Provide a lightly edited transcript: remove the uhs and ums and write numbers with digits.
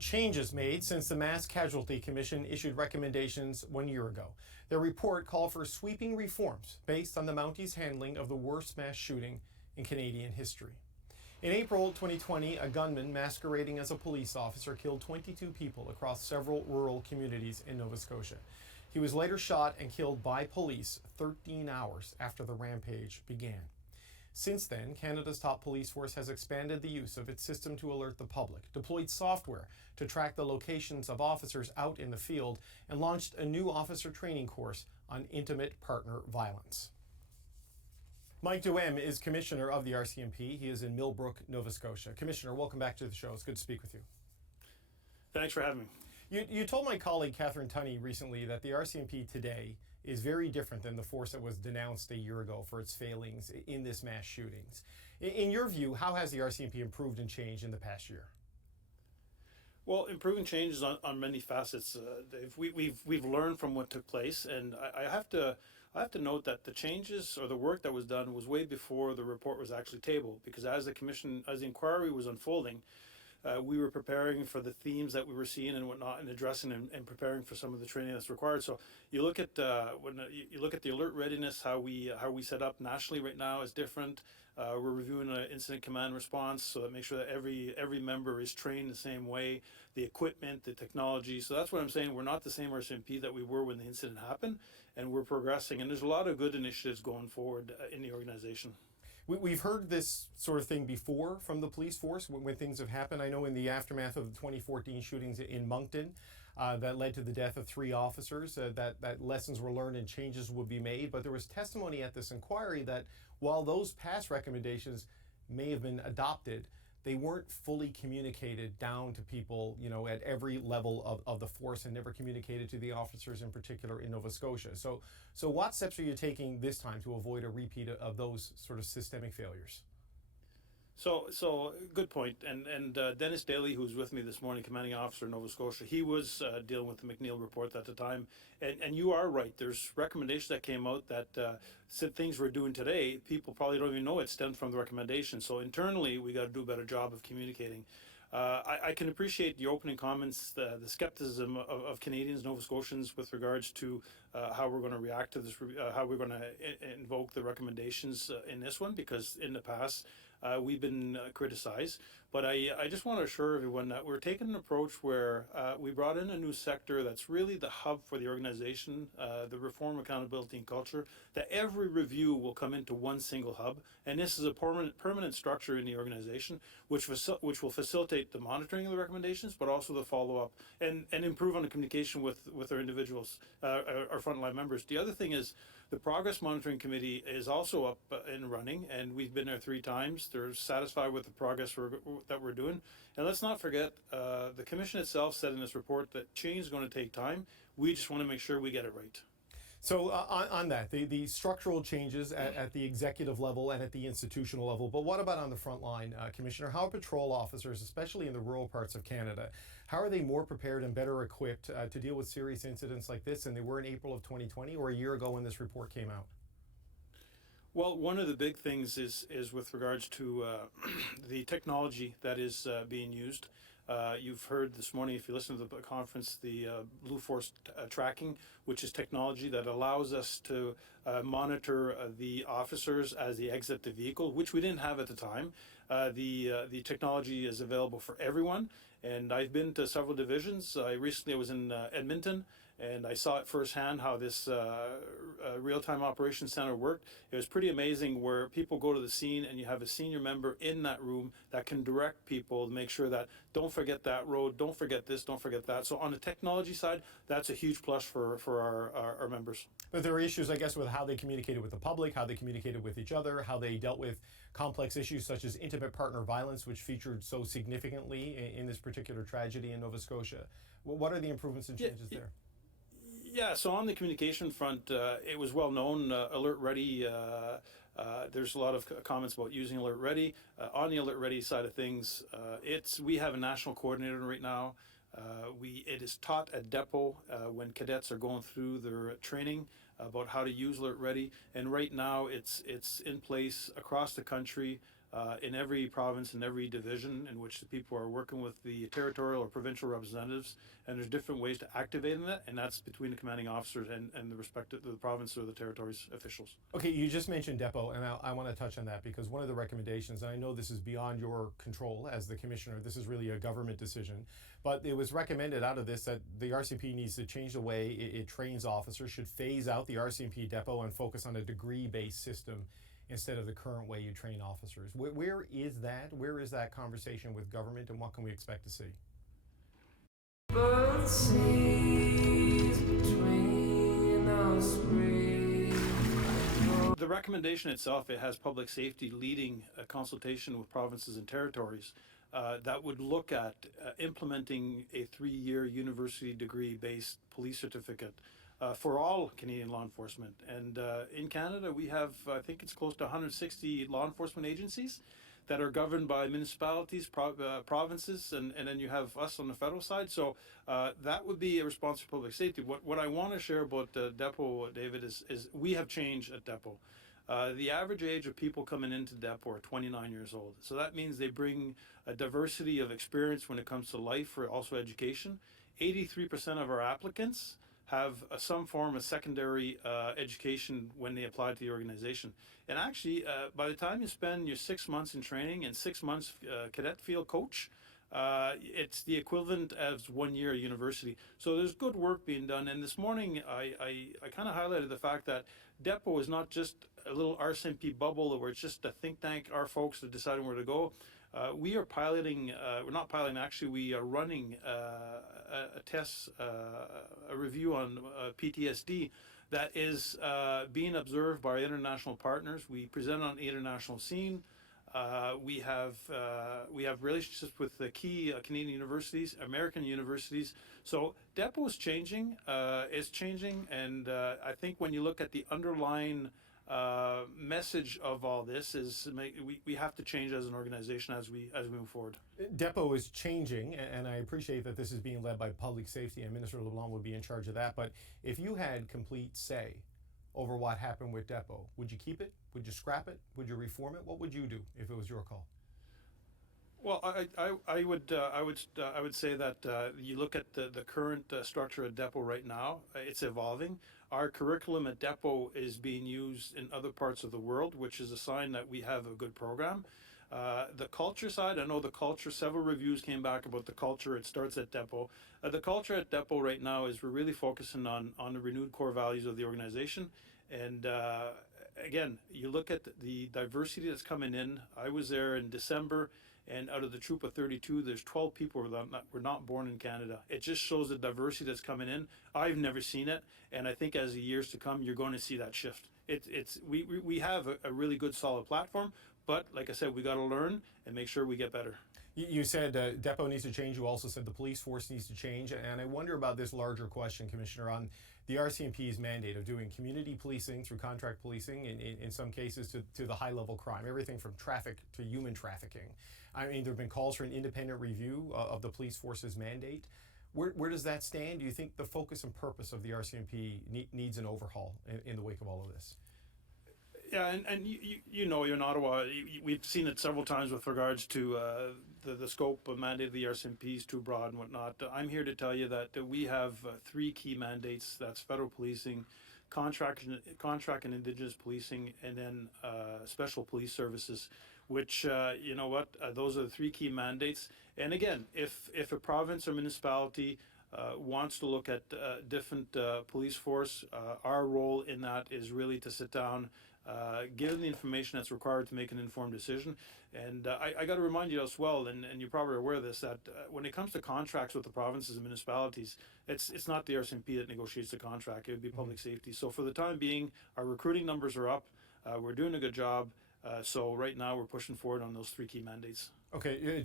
about changes made since the Mass Casualty Commission issued recommendations 1 year ago. Their report called for sweeping reforms based on the Mounties' handling of the worst mass shooting in Canadian history. In April 2020, a gunman masquerading as a police officer killed 22 people across several rural communities in Nova Scotia. He was later shot and killed by police 13 hours after the rampage began. Since then, Canada's top police force has expanded the use of its system to alert the public, deployed software to track the locations of officers out in the field, and launched a new officer training course on intimate partner violence. Mike Duhem is Commissioner of the RCMP. He is in Millbrook, Nova Scotia. Commissioner, welcome back to the show. It's good to speak with you. Thanks for having me. You told my colleague Catherine Tunney recently that the RCMP today is very different than the force that was denounced a year ago for its failings in this mass shootings. In your view, how has the RCMP improved and changed in the past year? Well, improving changes on many facets. We've learned from what took place, and I have to note that the changes or the work that was done was way before the report was actually tabled. Because as the inquiry was unfolding, we were preparing for the themes that we were seeing and whatnot, and addressing and preparing for some of the training that's required. So you look at when you look at the alert readiness, how we set up nationally right now is different. We're reviewing an incident command response, so that makes sure that every member is trained the same way. The equipment, the technology. So that's what I'm saying. We're not the same RCMP that we were when the incident happened, and we're progressing. And there's a lot of good initiatives going forward in the organization. We've heard this sort of thing before from the police force when things have happened. I know in the aftermath of the 2014 shootings in Moncton that led to the death of 3 officers, that lessons were learned and changes would be made. But there was testimony at this inquiry that while those past recommendations may have been adopted, they weren't fully communicated down to people, at every level of the force, and never communicated to the officers in particular in Nova Scotia. So what steps are you taking this time to avoid a repeat of those sort of systemic failures? So good point. And Dennis Daly, who was with me this morning, commanding officer in Nova Scotia, he was dealing with the McNeil report at the time. And you are right. There's recommendations that came out that things we're doing today, people probably don't even know it stemmed from the recommendation. So internally, we got to do a better job of communicating. I can appreciate the opening comments, the skepticism of Canadians, Nova Scotians, with regards to how we're going to react to this, how we're going to invoke the recommendations in this one, because in the past we've been criticized. But I just want to assure everyone that we're taking an approach where we brought in a new sector that's really the hub for the organization, the reform, accountability, and culture, that every review will come into one single hub. And this is a permanent structure in the organization, which will facilitate the monitoring of the recommendations, but also the follow-up and improve on the communication with our individuals, our frontline members. The other thing is the Progress Monitoring Committee is also up and running, and we've been there 3 times. They're satisfied with the progress that we're doing. And let's not forget, the Commission itself said in this report that change is going to take time. We just want to make sure we get it right. So on that, the structural changes at the executive level and at the institutional level, but what about on the front line, Commissioner? How are patrol officers, especially in the rural parts of Canada, how are they more prepared and better equipped to deal with serious incidents like this than they were in April of 2020 or a year ago when this report came out? Well, one of the big things is with regards to the technology that is being used. You've heard this morning, if you listen to the conference, the Blue Force tracking, which is technology that allows us to monitor the officers as they exit the vehicle, which we didn't have at the time. The technology is available for everyone, and I've been to several divisions. Recently I was in Edmonton, and I saw it firsthand how this real-time operations center worked. It was pretty amazing, where people go to the scene and you have a senior member in that room that can direct people to make sure that don't forget that road, don't forget this, don't forget that. So on the technology side, that's a huge plus for our members. But there are issues, I guess, with how they communicated with the public, how they communicated with each other, how they dealt with complex issues such as intimate partner violence, which featured so significantly in this particular tragedy in Nova Scotia. What are the improvements and changes there? Yeah, so on the communication front, it was well known, Alert Ready, there's a lot of comments about using Alert Ready. On the Alert Ready side of things, we have a national coordinator right now. It is taught at depot when cadets are going through their training about how to use Alert Ready, and right now it's in place across the country in every province and every division in which the people are working with the territorial or provincial representatives, and there's different ways to activate in that, and that's between the commanding officers and the respective the province or the territory's officials. Okay, you just mentioned depot, and I want to touch on that because one of the recommendations, and I know this is beyond your control as the commissioner, this is really a government decision, but it was recommended out of this that the RCMP needs to change the way it trains officers, should phase out the RCMP depot and focus on a degree-based system instead of the current way you train officers. Where is that? Where is that conversation with government, and what can we expect to see? Both seas between us breathe. The recommendation itself, it has public safety leading a consultation with provinces and territories that would look at implementing a 3-year university degree-based police certificate for all Canadian law enforcement. And in Canada, we have, I think it's close to 160 law enforcement agencies that are governed by municipalities, provinces, and then you have us on the federal side. So that would be a response for public safety. What I want to share about Depot, David, is we have changed at Depot. The average age of people coming into Depot are 29 years old. So that means they bring a diversity of experience when it comes to life or also education. 83% of our applicants have some form of secondary education when they apply to the organization. And actually, by the time you spend your 6 months in training and 6 months cadet field coach, it's the equivalent as 1 year at university. So there's good work being done. And this morning, I kind of highlighted the fact that Depot is not just a little RCMP bubble where it's just a think tank, our folks are deciding where to go. We are piloting, we're not piloting, actually, we are running a test, a review on PTSD that is being observed by our international partners. We present on the international scene. We have relationships with the key Canadian universities, American universities. So Depot is changing, and I think when you look at the underlying message of all this is we have to change as an organization as we move forward. Depot is changing, and I appreciate that this is being led by public safety, and Minister LeBlanc would be in charge of that. But if you had complete say over what happened with Depot, would you keep it? Would you scrap it? Would you reform it? What would you do if it was your call? Well, I would say that you look at the current structure at Depot right now. It's evolving. Our curriculum at Depot is being used in other parts of the world, which is a sign that we have a good program. The culture side, I know the culture. Several reviews came back about the culture. It starts at Depot. The culture at Depot right now is we're really focusing on the renewed core values of the organization. And again, you look at the diversity that's coming in. I was there in December. And out of the troop of 32, there's 12 people that were not born in Canada. It just shows the diversity that's coming in. I've never seen it, and I think as the years to come, you're going to see that shift. We have a really good, solid platform, but like I said, we got to learn and make sure we get better. You said Depot needs to change. You also said the police force needs to change. And I wonder about this larger question, Commissioner, on the RCMP's mandate of doing community policing through contract policing, in some cases to the high-level crime, everything from traffic to human trafficking. I mean, there have been calls for an independent review of the police force's mandate. Where does that stand? Do you think the focus and purpose of the RCMP needs an overhaul in the wake of all of this? Yeah, and you know, you're in Ottawa, we've seen it several times with regards to the scope of mandate of the RCMP is too broad and whatnot. I'm here to tell you that we have 3 key mandates. That's federal policing, contract and Indigenous policing, and then special police services, which, you know what, those are the 3 key mandates. And again, if a province or municipality wants to look at different police force, our role in that is really to sit down, give them the information that's required to make an informed decision. And I got to remind you as well, and you're probably aware of this, that when it comes to contracts with the provinces and municipalities, it's not the RCMP that negotiates the contract, it would be public safety. So for the time being, our recruiting numbers are up, we're doing a good job, so right now we're pushing forward on those 3 key mandates. Okay.